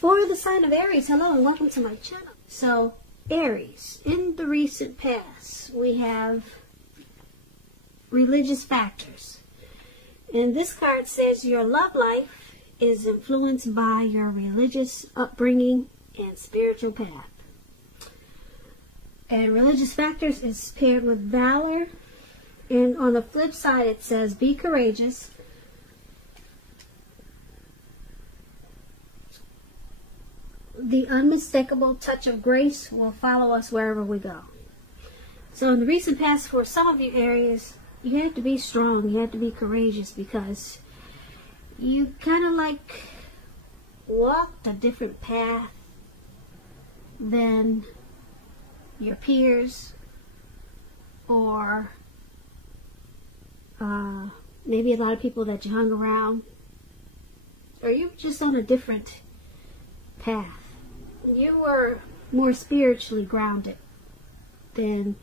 For the sign of Aries, hello and welcome to my channel. So, Aries, in the recent past, we have religious factors. And this card says your love life is influenced by your religious upbringing and spiritual path. And religious factors is paired with valor. And on the flip side, it says be courageous. The unmistakable touch of grace will follow us wherever we go. So in the recent past, for some of you Aries, you have to be strong. You have to be courageous because you kind of like walked a different path than your peers, or maybe a lot of people that you hung around, or you were just on a different path. You were more spiritually grounded than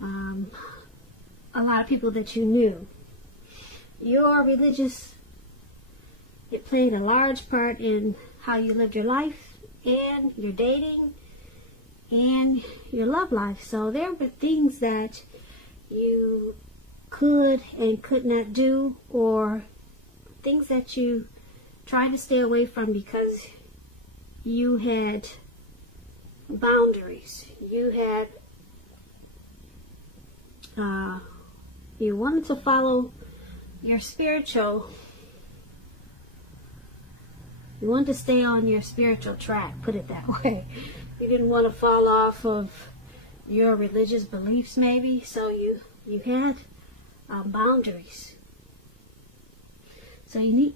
a lot of people that you knew. Your religious, it played a large part in how you lived your life and your dating and your love life. So there were things that you could and could not do, or things that you tried to stay away from because you had boundaries. You had, you wanted to follow your spiritual, you wanted to stay on your spiritual track, put it that way. You didn't want to fall off of your religious beliefs maybe, so you had boundaries. So you need,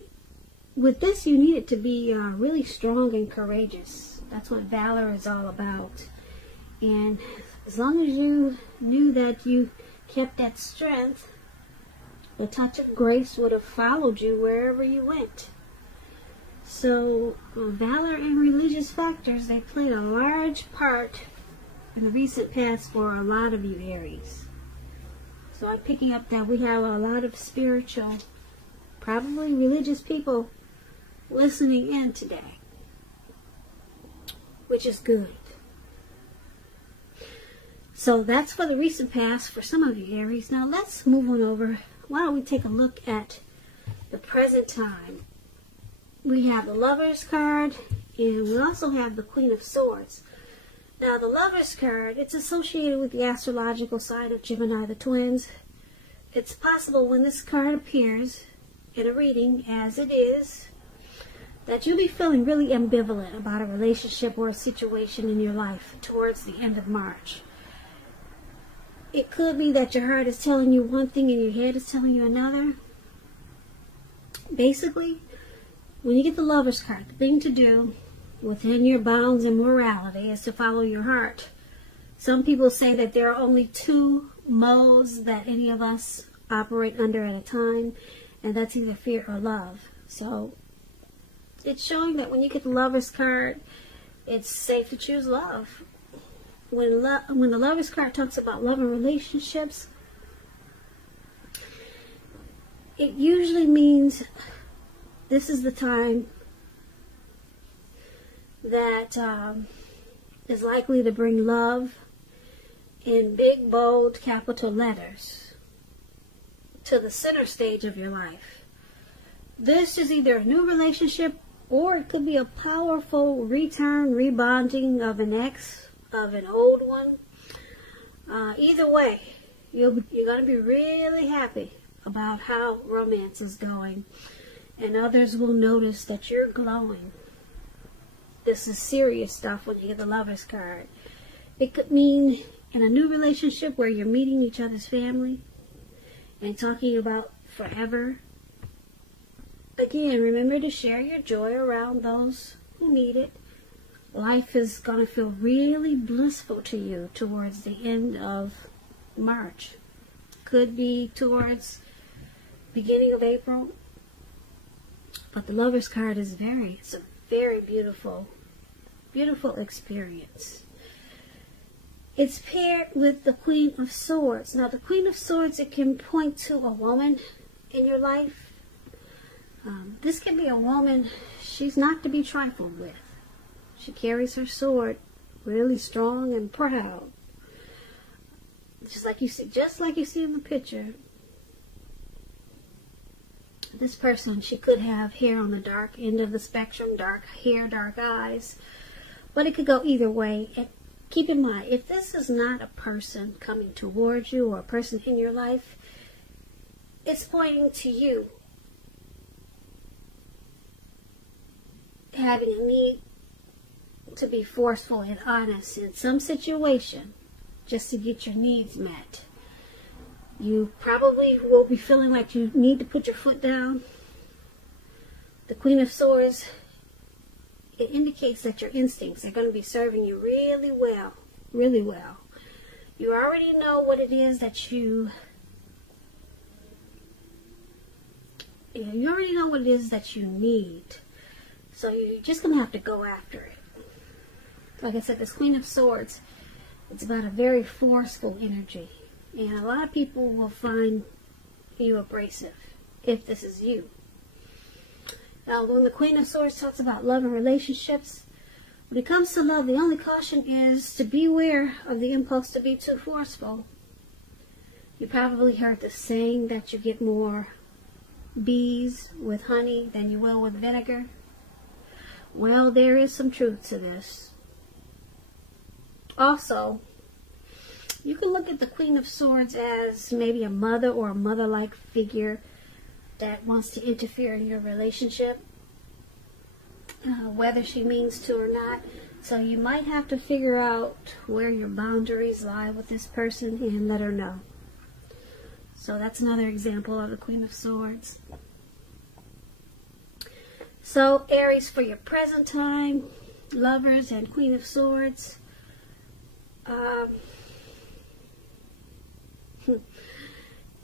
with this, you needed to be really strong and courageous. That's what valor is all about. And as long as you knew that you kept that strength, the touch of grace would have followed you wherever you went. So valor and religious factors, they played a large part in the recent past for a lot of you Aries. So I'm picking up that we have a lot of spiritual, probably religious people listening in today, which is good. So that's for the recent past for some of you Aries. Now let's move on over. Why don't we take a look at the present time? We have the Lovers card, and we also have the Queen of Swords. Now the Lovers card, it's associated with the astrological sign of Gemini, the twins. It's possible when this card appears in a reading, as it is, that you'll be feeling really ambivalent about a relationship or a situation in your life towards the end of March. It could be that your heart is telling you one thing and your head is telling you another. Basically, when you get the Lovers card, the thing to do within your bounds and morality is to follow your heart. Some people say that there are only two modes that any of us operate under at a time, and that's either fear or love. So it's showing that when you get the Lovers card, it's safe to choose love. When the Lovers card talks about love and relationships, it usually means this is the time that is likely to bring love in big, bold, capital letters to the center stage of your life. This is either a new relationship, or it could be a powerful return, rebonding of an ex, of an old one. Either way, you're going to be really happy about how romance is going. And others will notice that you're glowing. This is serious stuff when you get the Lovers card. It could mean in a new relationship where you're meeting each other's family and talking about forever. Again, remember to share your joy around those who need it. Life is going to feel really blissful to you towards the end of March. Could be towards beginning of April. But the Lovers card is it's a very beautiful, beautiful experience. It's paired with the Queen of Swords. Now the Queen of Swords, it can point to a woman in your life. This can be a woman, she's not to be trifled with. She carries her sword really strong and proud. Just like you see in the picture. This person, she could have hair on the dark end of the spectrum, dark hair, dark eyes. But it could go either way. And keep in mind, if this is not a person coming towards you or a person in your life, it's pointing to you having a need to be forceful and honest in some situation just to get your needs met. You probably will be feeling like you need to put your foot down. The Queen of Swords, it indicates that your instincts are going to be serving you really well. Really well. You already know what it is that you already know what it is that you need. So you're just going to have to go after it. Like I said, this Queen of Swords, it's about a very forceful energy. And a lot of people will find you abrasive if this is you. Now, when the Queen of Swords talks about love and relationships, when it comes to love, the only caution is to beware of the impulse to be too forceful. You probably heard the saying that you get more bees with honey than you will with vinegar. Well, there is some truth to this. Also, you can look at the Queen of Swords as maybe a mother or a mother-like figure that wants to interfere in your relationship, whether she means to or not. So you might have to figure out where your boundaries lie with this person and let her know. So that's another example of the Queen of Swords. So Aries, for your present time, Lovers and Queen of Swords,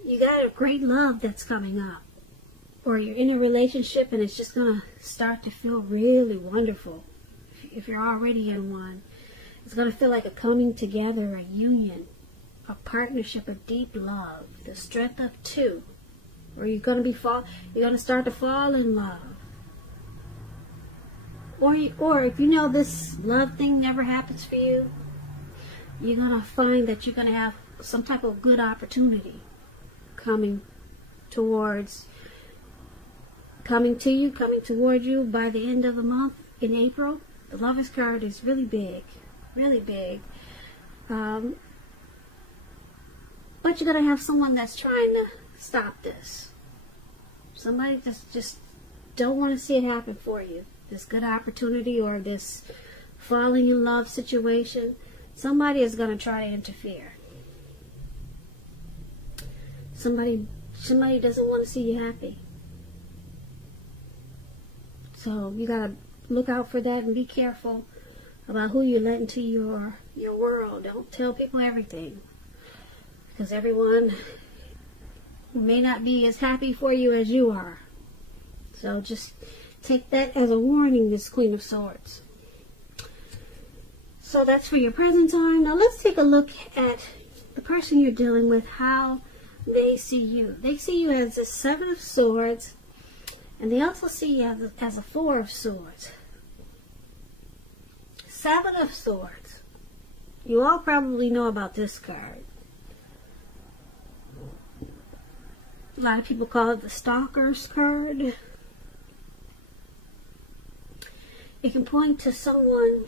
you got a great love that's coming up, or you're in a relationship and it's just going to start to feel really wonderful. If you're already in one, it's going to feel like a coming together, a union, a partnership of deep love, the strength of two, or you're going to start to fall in love. Or if you know this love thing never happens for you, you're going to find that you're going to have some type of good opportunity coming toward you by the end of the month in April. The Lovers card is really big, really big. But you're going to have someone that's trying to stop this. Somebody just don't want to see it happen for you. This good opportunity or this falling in love situation. Somebody is going to try to interfere. Somebody doesn't want to see you happy. So you got to look out for that and be careful about who you let into your world. Don't tell people everything, because everyone may not be as happy for you as you are. So just take that as a warning, this Queen of Swords. So that's for your present time. Now let's take a look at the person you're dealing with, how they see you. They see you as the Seven of Swords, and they also see you as a Four of Swords. Seven of Swords. You all probably know about this card. A lot of people call it the Stalker's card. It can point to someone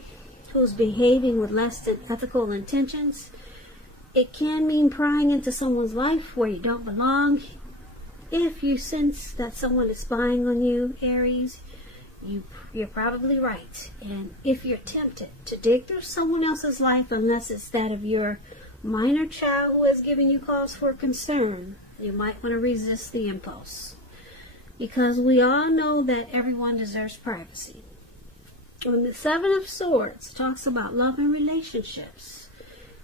who's behaving with less than ethical intentions. It can mean prying into someone's life where you don't belong. If you sense that someone is spying on you, Aries, you're probably right. And if you're tempted to dig through someone else's life, unless it's that of your minor child who has given you cause for concern, you might want to resist the impulse. Because we all know that everyone deserves privacy. When the Seven of Swords talks about love and relationships,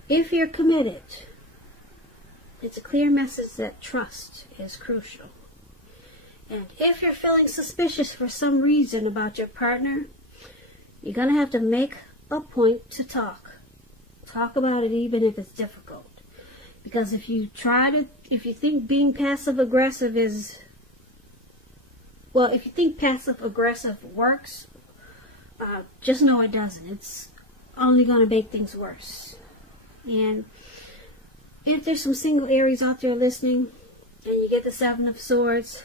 if you're committed, it's a clear message that trust is crucial. And if you're feeling suspicious for some reason about your partner, you're going to have to make a point to talk. Talk about it even if it's difficult. Because if you think being passive-aggressive is, well, if you think passive-aggressive works, just know it doesn't. It's only going to make things worse. And if there's some single Aries out there listening, and you get the Seven of Swords,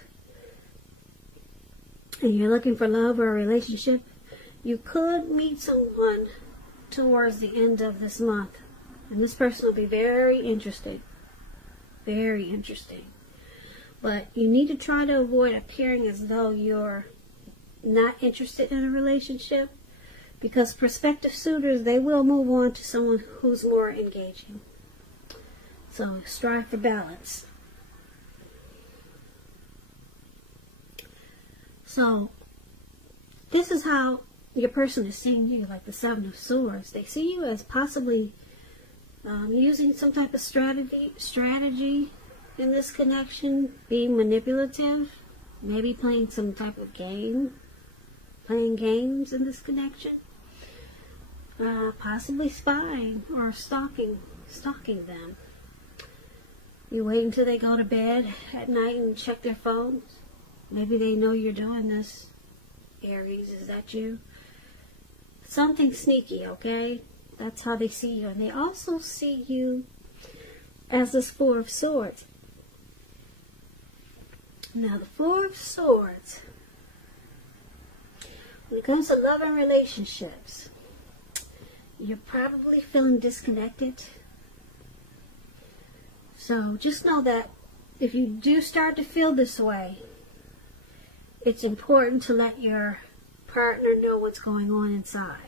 and you're looking for love or a relationship, you could meet someone towards the end of this month. And this person will be very interested. Very interesting. But you need to try to avoid appearing as though you're not interested in a relationship, because prospective suitors, they will move on to someone who's more engaging. So strive for balance. So this is how your person is seeing you, like the Seven of Swords. They see you as possibly using some type of strategy in this connection, being manipulative, maybe playing some type of game, playing games in this connection, possibly spying or stalking them. You wait until they go to bed at night and check their phones. Maybe they know you're doing this. Aries, is that you? Something sneaky, okay? That's how they see you. And they also see you as this Four of Swords. Now, the Four of Swords, when it comes to love and relationships, you're probably feeling disconnected. So just know that if you do start to feel this way, it's important to let your partner know what's going on inside.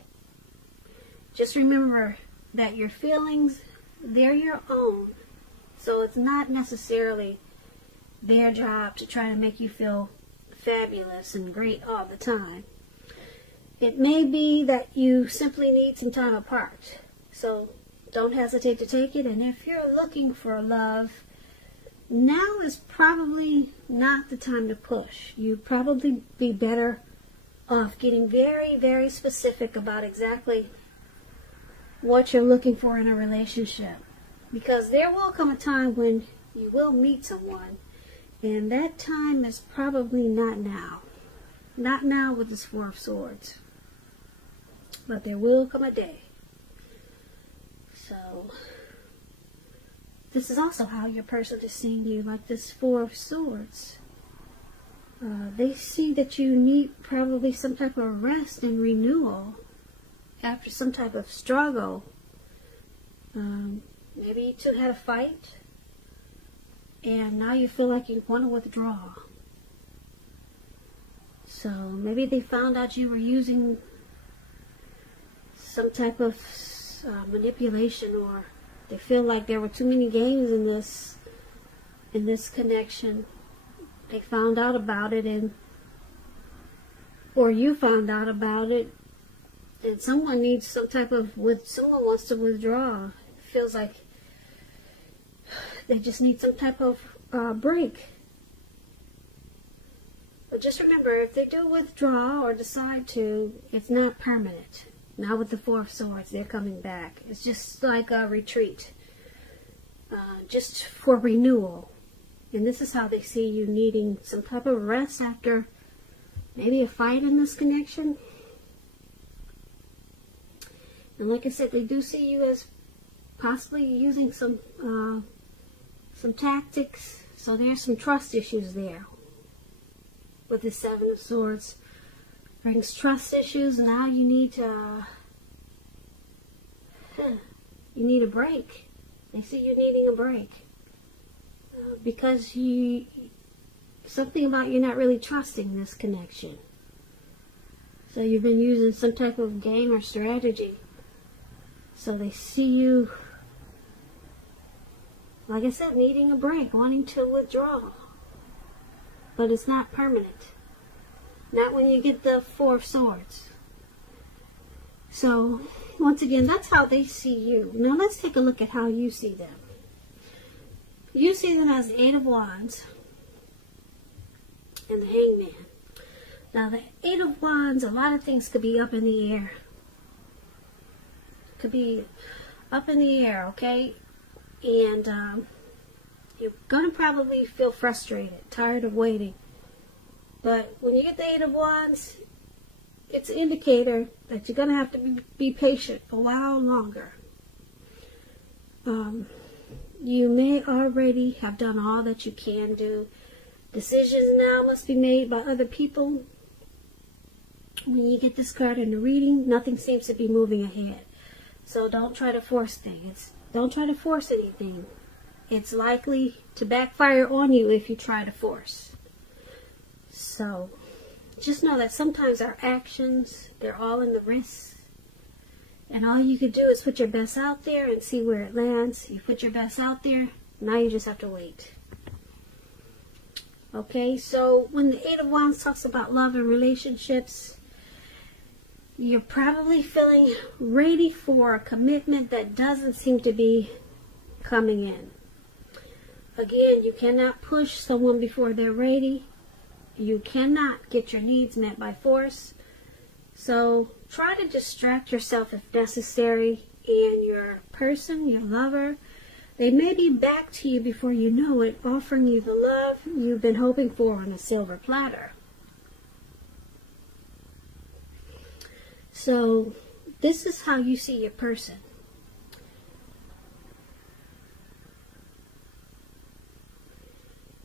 Just remember that your feelings, they're your own. So it's not necessarily their job to try to make you feel fabulous and great all the time. It may be that you simply need some time apart. So don't hesitate to take it. And if you're looking for love, now is probably not the time to push. You'd probably be better off getting very, very specific about exactly what you're looking for in a relationship. Because there will come a time when you will meet someone, and that time is probably not now. Not now with this Four of Swords. But there will come a day. So this is also how your person is seeing you, like this Four of Swords. They see that you need probably some type of rest and renewal after some type of struggle. Maybe you two had a fight, and now you feel like you want to withdraw. So maybe they found out you were using some type of manipulation, or they feel like there were too many games in this connection. They found out about it, or you found out about it, and someone needs some type of, someone wants to withdraw. It feels like they just need some type of break. But just remember, if they do withdraw or decide to, it's not permanent. Not with the Four of Swords, they're coming back. It's just like a retreat, just for renewal. And this is how they see you needing some type of rest after maybe a fight in this connection. And like I said, they do see you as possibly using some tactics. So there's some trust issues there. With the Seven of Swords, brings trust issues. Now you need to, you need a break. They see you needing a break. Because something about you not really trusting this connection. So you've been using some type of game or strategy. So they see you, like I said, needing a break, wanting to withdraw. But it's not permanent. Not when you get the Four of Swords. So, once again, that's how they see you. Now let's take a look at how you see them. You see them as the Eight of Wands and the Hangman. Now the Eight of Wands, a lot of things could be up in the air. Could be up in the air, okay? And you're going to probably feel frustrated, tired of waiting. But when you get the Eight of Wands, it's an indicator that you're going to have to be patient a while longer. You may already have done all that you can do. Decisions now must be made by other people. When you get this card in the reading, nothing seems to be moving ahead. So don't try to force things. Don't try to force anything. It's likely to backfire on you if you try to force. So just know that sometimes our actions, they're all in the wrists. And all you could do is put your best out there and see where it lands. You put your best out there, now you just have to wait. Okay, so when the Eight of Wands talks about love and relationships, you're probably feeling ready for a commitment that doesn't seem to be coming in. Again, you cannot push someone before they're ready. You cannot get your needs met by force. So try to distract yourself if necessary, and your person, your lover, they may be back to you before you know it, offering you the love you've been hoping for on a silver platter. So this is how you see your person.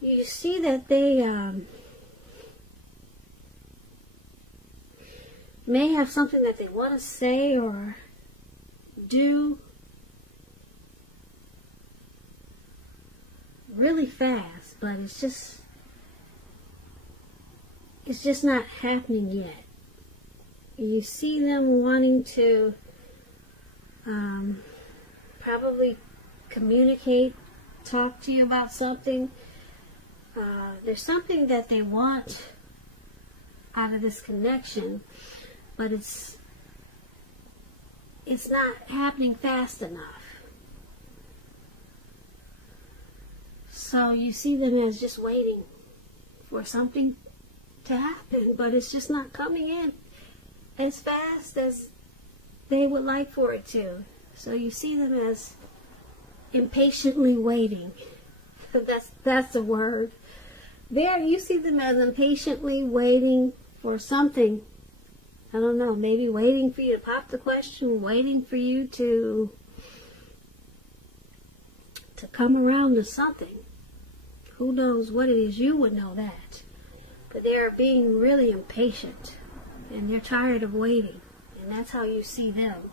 You see that they may have something that they want to say or do really fast, but it's just not happening yet. You see them wanting to probably communicate, talk to you about something. There's something that they want out of this connection, but it's not happening fast enough. So you see them as just waiting for something to happen, but it's just not coming in as fast as they would like for it to. So you see them as impatiently waiting. That's the word. There, you see them as impatiently waiting for something. I don't know, maybe waiting for you to pop the question, waiting for you to come around to something. Who knows what it is? You would know that. But they're being really impatient, and they're tired of waiting, and that's how you see them.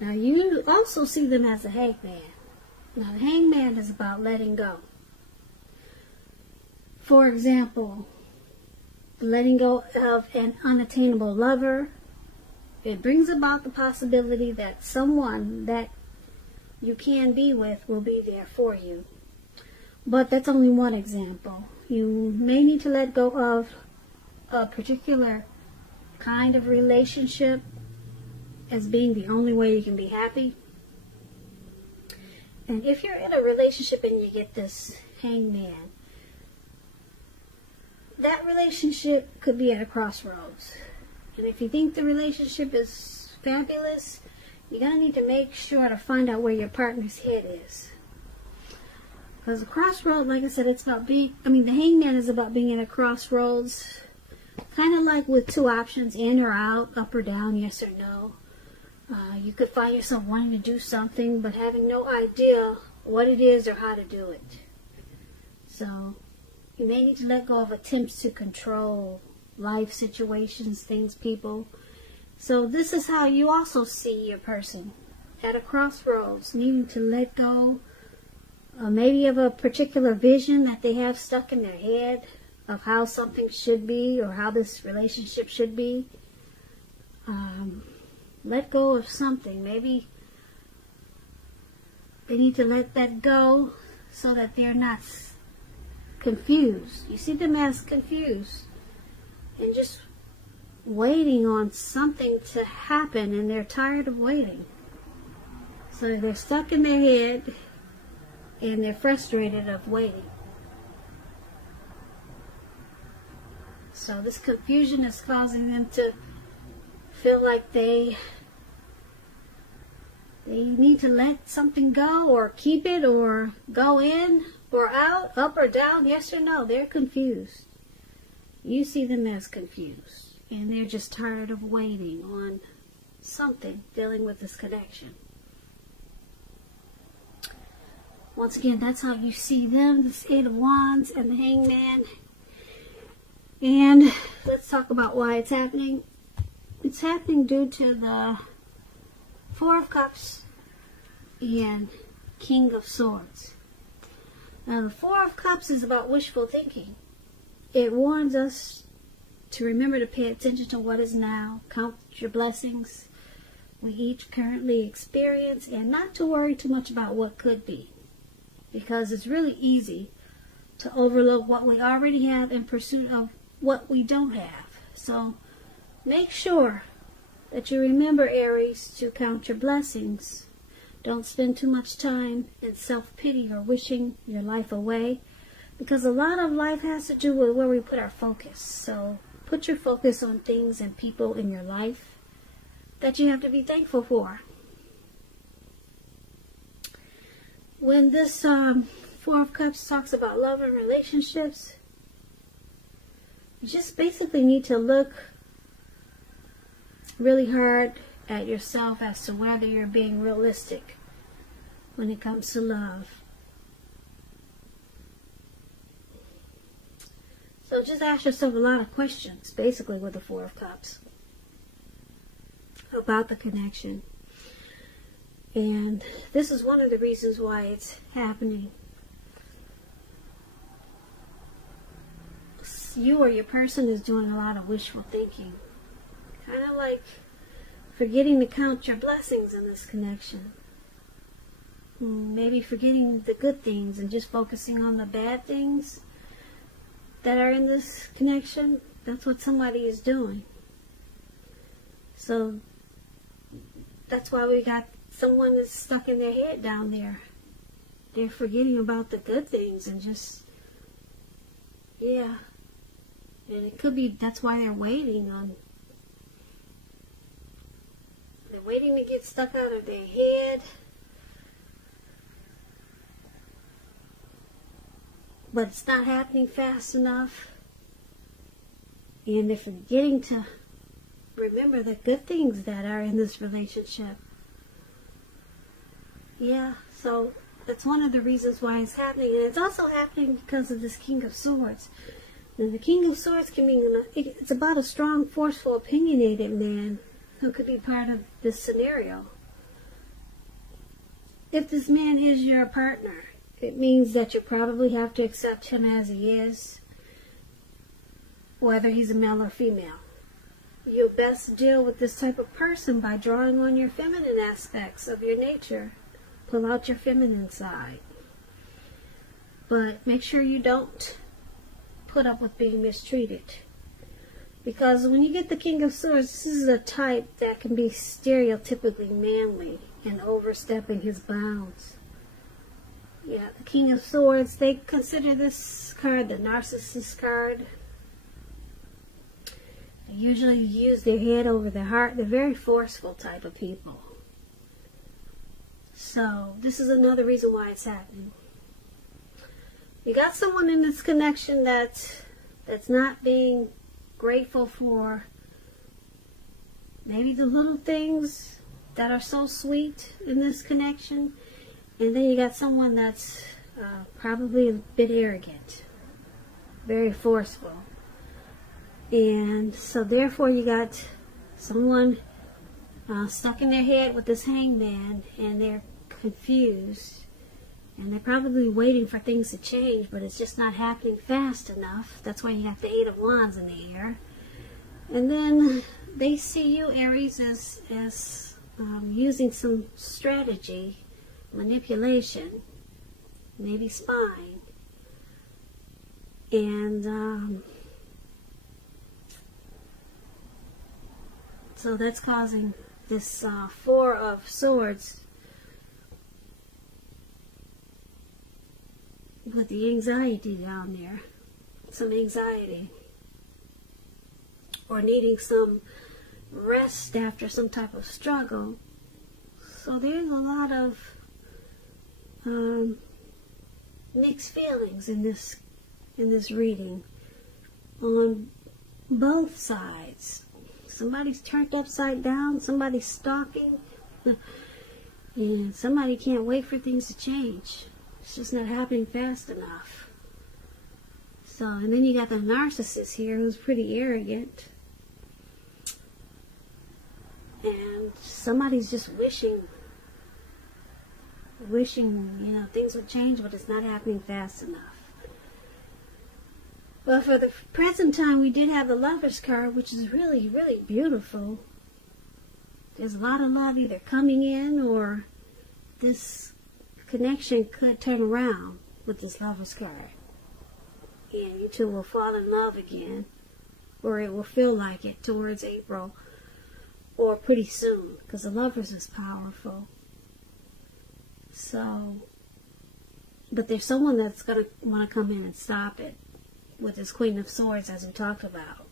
Now, you also see them as a hangman. Now, the hangman is about letting go. For example, letting go of an unattainable lover. It brings about the possibility that someone that you can be with will be there for you. But that's only one example. You may need to let go of a particular kind of relationship as being the only way you can be happy. And if you're in a relationship and you get this hangman, that relationship could be at a crossroads. And if you think the relationship is fabulous, you're going to need to make sure to find out where your partner's head is. Because the crossroad, like I said, it's about being, the hangman is about being in a crossroads. Kind of like with two options, in or out, up or down, yes or no. You could find yourself wanting to do something, but having no idea what it is or how to do it. So you may need to let go of attempts to control life situations, things, people. So this is how you also see your person, at a crossroads, needing to let go maybe of a particular vision that they have stuck in their head of how something should be or how this relationship should be. Let go of something. Maybe they need to let that go so that they're not confused. You see them as confused and just waiting on something to happen, and they're tired of waiting. So they're stuck in their head and they're frustrated of waiting. So this confusion is causing them to feel like they need to let something go, or keep it, or go in or out, up or down, yes or no. They're confused. You see them as confused. and they're just tired of waiting on something dealing with this connection. Once again, that's how you see them, this Eight of Wands and the Hangman. And let's talk about why it's happening. It's happening due to the Four of Cups and King of Swords. Now, the Four of Cups is about wishful thinking. It warns us to remember to pay attention to what is now, count your blessings we each currently experience, and not to worry too much about what could be. Because it's really easy to overlook what we already have in pursuit of what we don't have. So make sure that you remember, Aries, to count your blessings. Don't spend too much time in self-pity or wishing your life away, because a lot of life has to do with where we put our focus. So put your focus on things and people in your life that you have to be thankful for. When this Four of Cups talks about love and relationships, you just basically need to look really hard at yourself as to whether you're being realistic when it comes to love. So just ask yourself a lot of questions, basically, with the Four of Cups about the connection. And this is one of the reasons why it's happening. You or your person is doing a lot of wishful thinking. Kind of like forgetting to count your blessings in this connection. Maybe forgetting the good things and just focusing on the bad things that are in this connection. That's what somebody is doing. So that's why we got someone that's stuck in their head down there. They're forgetting about the good things and just, yeah. And it could be that's why they're waiting to get stuck out of their head. But it's not happening fast enough. And they're forgetting to remember the good things that are in this relationship. Yeah, so that's one of the reasons why it's happening. And it's also happening because of this King of Swords. Now, the King of Swords can mean, it's about a strong, forceful, opinionated man who could be part of this scenario. If this man is your partner, it means that you probably have to accept him as he is, whether he's a male or female. You'll best deal with this type of person by drawing on your feminine aspects of your nature. Pull out your feminine side. But make sure you don't put up with being mistreated. Because when you get the King of Swords, this is a type that can be stereotypically manly and overstepping his bounds. Yeah, the King of Swords, they consider this card the narcissist card. They usually use their head over their heart. They're very forceful type of people. So, this is another reason why it's happening. You got someone in this connection that's not being grateful for maybe the little things that are so sweet in this connection. And then you got someone that's probably a bit arrogant, very forceful. And so therefore you got someone stuck in their head with this Hangman, and they're confused. And they're probably waiting for things to change, but it's just not happening fast enough. That's why you got the Eight of Wands in the air. And then they see you, Aries, as using some strategy, manipulation, maybe spying. And so that's causing this Four of Swords with the anxiety down there. Some anxiety. Or needing some rest after some type of struggle. So there's a lot of mixed feelings in this reading on both sides. Somebody's turned upside down, somebody's stalking, and somebody can't wait for things to change. It's just not happening fast enough. So, and then you got the narcissist here who's pretty arrogant. And somebody's just wishing, you know, things would change, but it's not happening fast enough. Well, for the present time, we did have the Lover's card, which is really, really beautiful. There's a lot of love either coming in, or this connection could turn around with this Lover's card. And you two will fall in love again, or it will feel like it towards April, or pretty soon, because the Lovers is powerful. So, but there's someone that's going to want to come in and stop it with this Queen of Swords, as we talked about.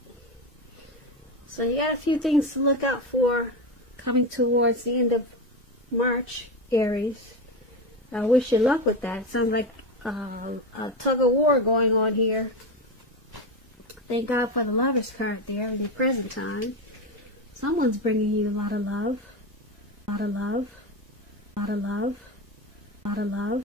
So you got a few things to look out for coming towards the end of March, Aries. I wish you luck with that. It sounds like a tug of war going on here. Thank God for the Lover's card there in the present time. Someone's bringing you a lot of love. A lot of love. A lot of love. A lot of love.